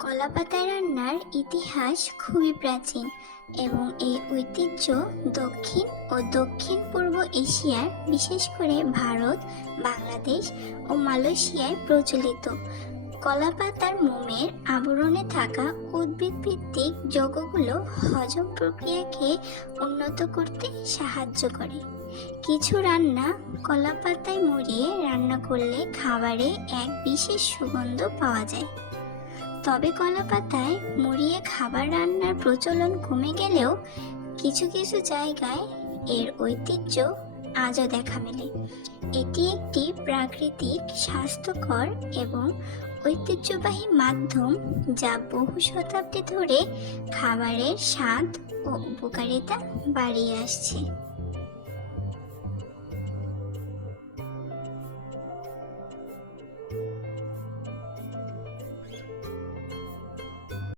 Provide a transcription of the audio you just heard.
কলাপাতা রান্নার ইতিহাস খুবই প্রাচীন এবং এই ঐতিহ্য দক্ষিণ ও দক্ষিণ পূর্ব এশিয়ার, বিশেষ করে ভারত, বাংলাদেশ ও মালয়েশিয়ায় প্রচলিত। কলাপাতার মোমের আবরণে থাকা উদ্ভিদভিত্তিক যৌগগুলো হজম প্রক্রিয়াকে উন্নত করতে সাহায্য করে। কিছু রান্না কলাপাতায় মুড়িয়ে রান্না করলে খাবারে এক বিশেষ সুগন্ধ পাওয়া যায়। তবে কলাপাতায় মুড়িয়ে খাবার রান্নার প্রচলন কমে গেলেও কিছু কিছু জায়গায় এর ঐতিহ্য আজও দেখা মেলে। এটি একটি প্রাকৃতিক, স্বাস্থ্যকর এবং ঐতিহ্যবাহী মাধ্যম, যা বহু শতাব্দী ধরে খাবারের স্বাদ ও উপকারিতা বাড়িয়ে আসছে।